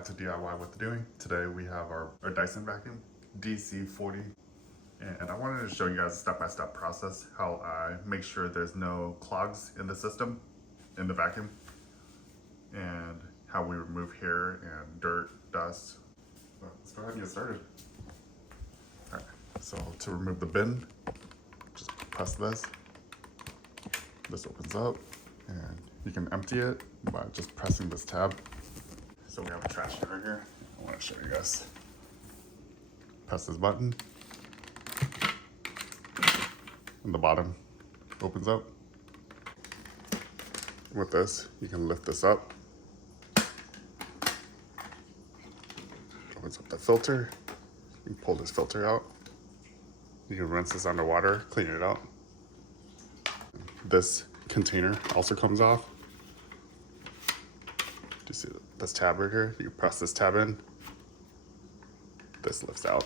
back to DIY What They're Doing. Today we have our Dyson vacuum, DC40. And I wanted to show you guys a step-by-step process, how I make sure there's no clogs in the system, in the vacuum, and how we remove hair and dirt, dust. But let's go ahead and get started. All right, so to remove the bin, just press this. This opens up, and you can empty it by just pressing this tab. So we have a trash can right here. I want to show you guys. Press this button, and the bottom opens up. With this, you can lift this up. Opens up the filter. You can pull this filter out. You can rinse this underwater, clean it out. This container also comes off. Do you see this tab right here? You can press this tab in. This lifts out.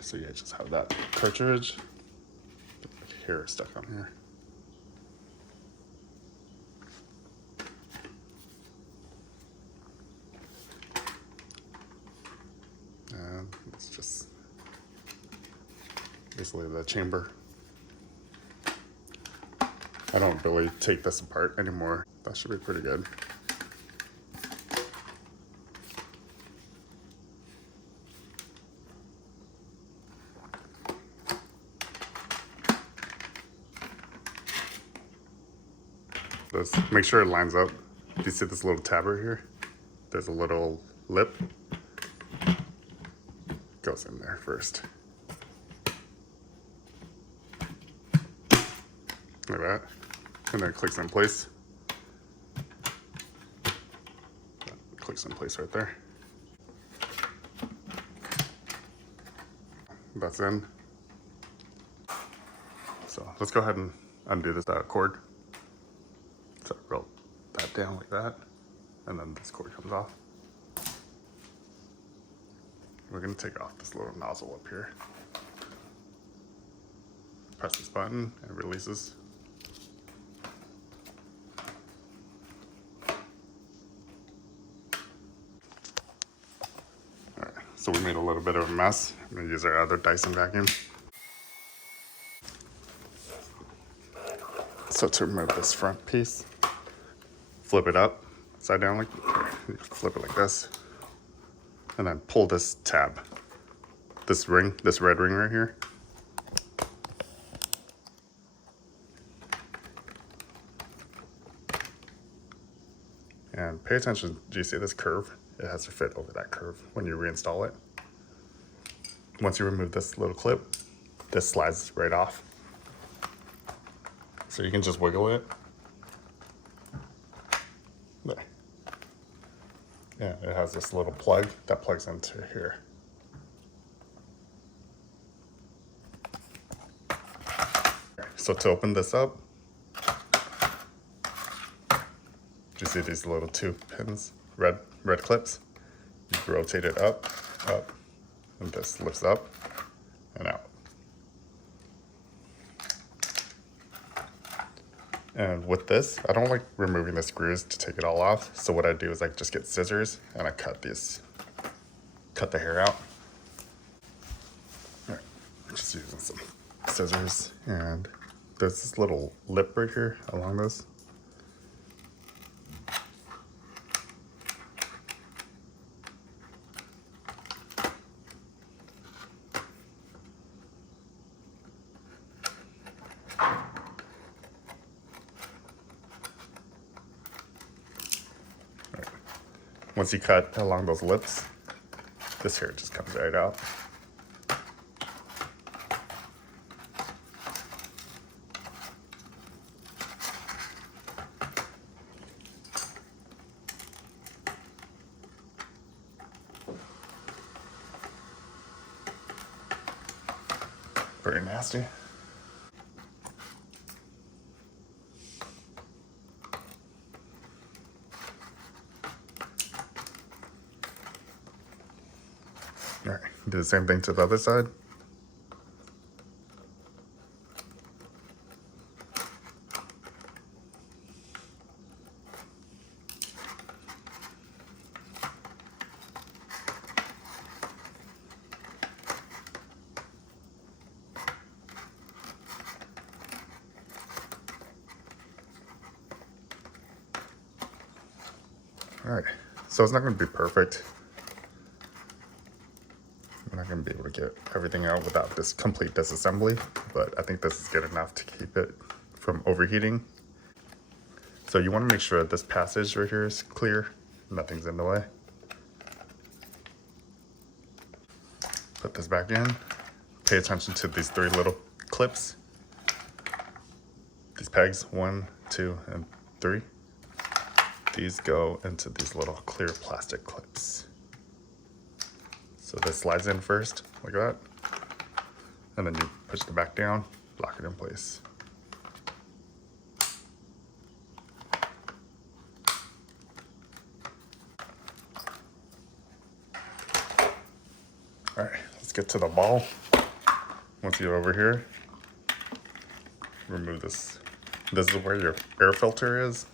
So you just have that cartridge. Hair stuck on here. And it's just basically the chamber. I don't really take this apart anymore. That should be pretty good. Make sure it lines up. Do you see this little tab right here? There's a little lip. Goes in there first. Like that. And then it clicks in place. That clicks in place right there. That's in. So let's go ahead and undo this cord. So roll that down like that, and then this cord comes off. We're gonna take off this little nozzle up here. Press this button, and it releases. All right, so we made a little bit of a mess. I'm gonna use our other Dyson vacuum. So to remove this front piece, flip it up, upside down, like flip it like this, and then pull this tab, this ring, this red ring right here. And pay attention, do you see this curve? It has to fit over that curve when you reinstall it. Once you remove this little clip, this slides right off. So you can just wiggle it. There. Yeah, it has this little plug that plugs into here. So to open this up, do you see these little two pins, red clips? You rotate it up, and this lifts up and out. And with this, I don't like removing the screws to take it all off. So what I do is I just get scissors and I cut the hair out. All right, just using some scissors, and there's this little lip right here along this. Once you cut along those lips, this hair just comes right out. Very nasty. All right, do the same thing to the other side. All right, so it's not going to be perfect. I'm not going to be able to get everything out without this complete disassembly, but I think this is good enough to keep it from overheating. So you want to make sure this passage right here is clear, nothing's in the way. Put this back in. Pay attention to these 3 little clips. These pegs, 1, 2, and 3. These go into these little clear plastic clips. So this slides in first, like that. And then you push the back down, lock it in place. All right, let's get to the ball. Once you're over here, remove this. This is where your air filter is.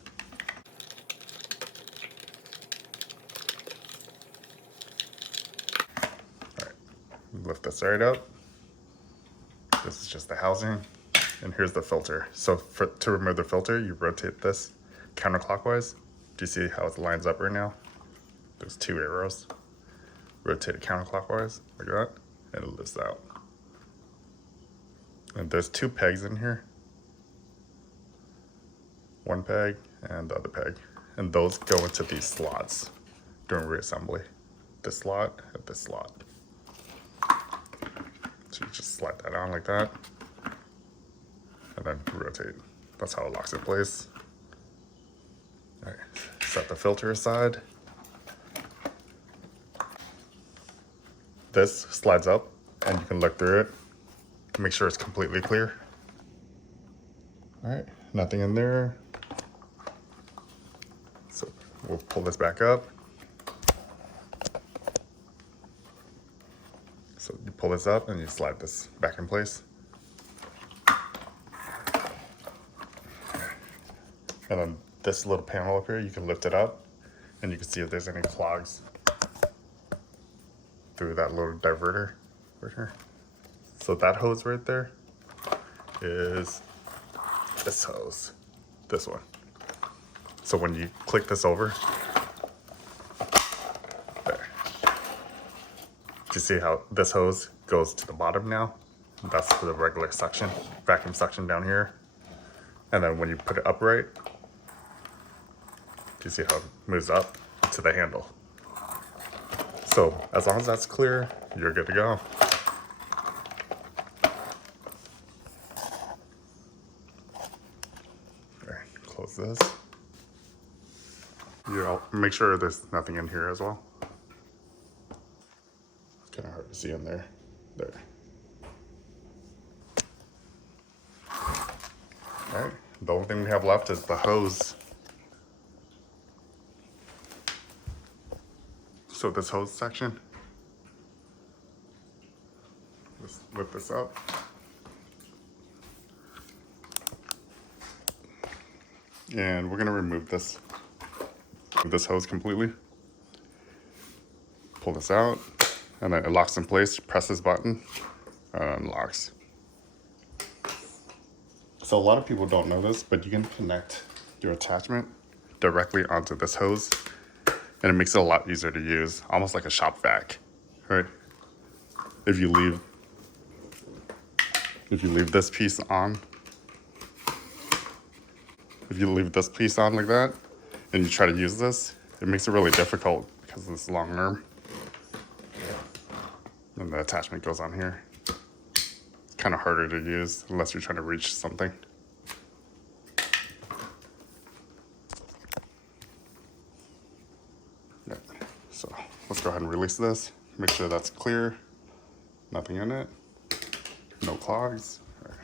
All right, lift this right up. This is just the housing, and here's the filter. So to remove the filter, you rotate this counterclockwise. Do you see how it lines up right now? There's 2 arrows. Rotate it counterclockwise, like that, and it lifts out. And there's 2 pegs in here. 1 peg and the other peg. And those go into these slots during reassembly. This slot and this slot. So you just slide that on like that. And then rotate. That's how it locks in place. All right, set the filter aside. This slides up and you can look through it to make sure it's completely clear. All right, nothing in there. So we'll pull this back up. So you pull this up and you slide this back in place. And then this little panel up here, you can lift it up and you can see if there's any clogs through that little diverter right here. So that hose right there is this hose, this one. So when you click this over, there. Do you see how this hose goes to the bottom now? That's for the regular suction, vacuum suction down here. And then when you put it upright, do you see how it moves up to the handle? So as long as that's clear, you're good to go. Okay, close this. You'll make sure there's nothing in here as well. It's kind of hard to see in there. There. All right, the only thing we have left is the hose. So this hose section, let's lift this up. And we're gonna remove this hose completely. Pull this out, and then it locks in place. Press this button, and it unlocks. So a lot of people don't know this, but you can connect your attachment directly onto this hose. And it makes it a lot easier to use, almost like a shop vac, right? If you leave this piece on, like that, and you try to use this, it makes it really difficult because of this long arm. And the attachment goes on here. It's kind of harder to use unless you're trying to reach something. So let's go ahead and release this. Make sure that's clear. Nothing in it. No clogs. All right.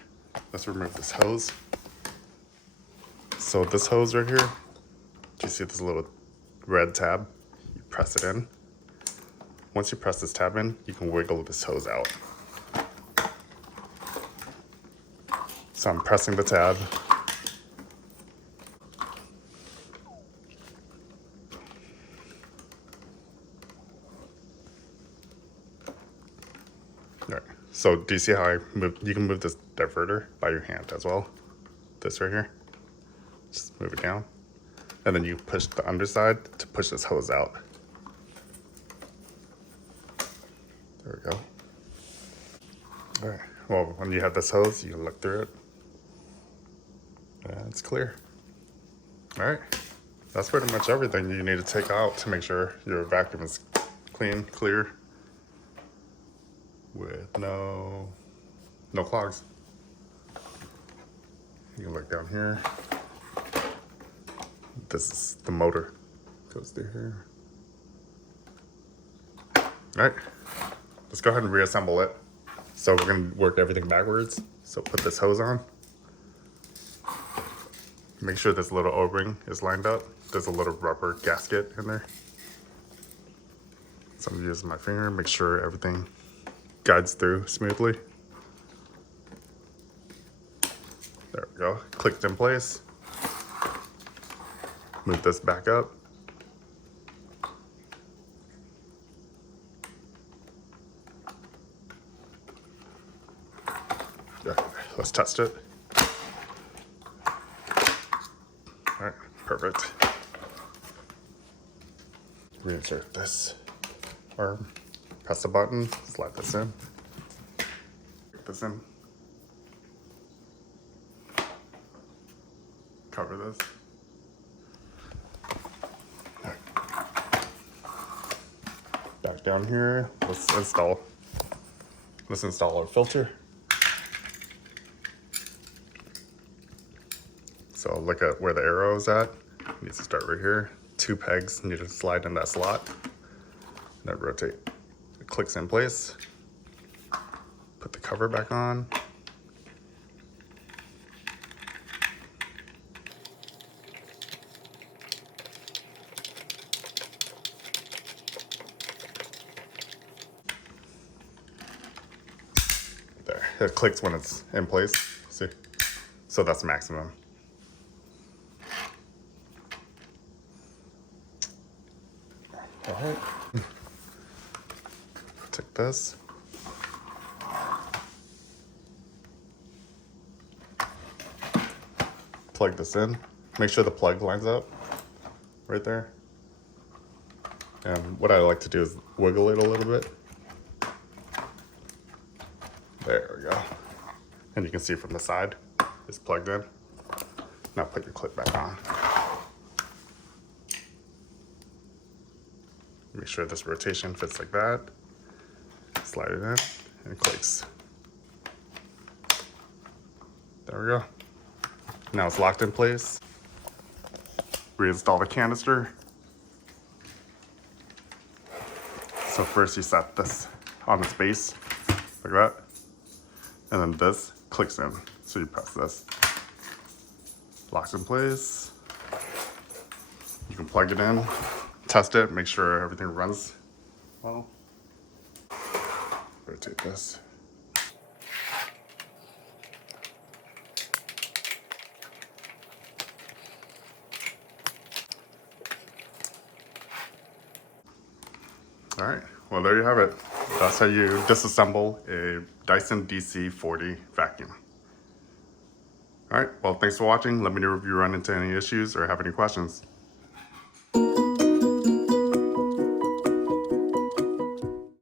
Let's remove this hose. So this hose right here, do you see this little red tab? You press it in. Once you press this tab in, you can wiggle this hose out. So I'm pressing the tab. All right. So do you see how you can move this diverter by your hand as well? This right here. Just move it down. and then you push the underside to push this hose out. There we go. All right, well, when you have this hose, you can look through it. And it's clear. All right, that's pretty much everything you need to take out to make sure your vacuum is clean, clear, with no clogs. You can look down here. This is the motor. Goes through here. All right, let's go ahead and reassemble it. So we're gonna work everything backwards. So put this hose on. Make sure this little O-ring is lined up. There's a little rubber gasket in there. So I'm using my finger, make sure everything guides through smoothly. There we go, clicked in place. Move this back up. Okay, let's test it. All right, perfect. Reinsert this arm, press the button, slide this in. Put this in. Cover this. Back down here, let's install our filter. So look at where the arrow is at. It needs to start right here. 2 pegs need to slide in that slot. And then rotate. It clicks in place. Put the cover back on. There, it clicks when it's in place. See? So that's maximum. All right. Take this. Plug this in. Make sure the plug lines up right there. And what I like to do is wiggle it a little bit. There we go. And you can see from the side, it's plugged in. Now put your clip back on. Make sure this rotation fits like that. Slide it in and it clicks. There we go. Now it's locked in place. Reinstall the canister. So first you set this on its base, like that. And then this clicks in. So you press this. Locks in place. You can plug it in, test it, make sure everything runs well. Rotate this. All right, well, there you have it. That's how you disassemble a Dyson DC40 vacuum. All right, well, thanks for watching. Let me know if you run into any issues or have any questions.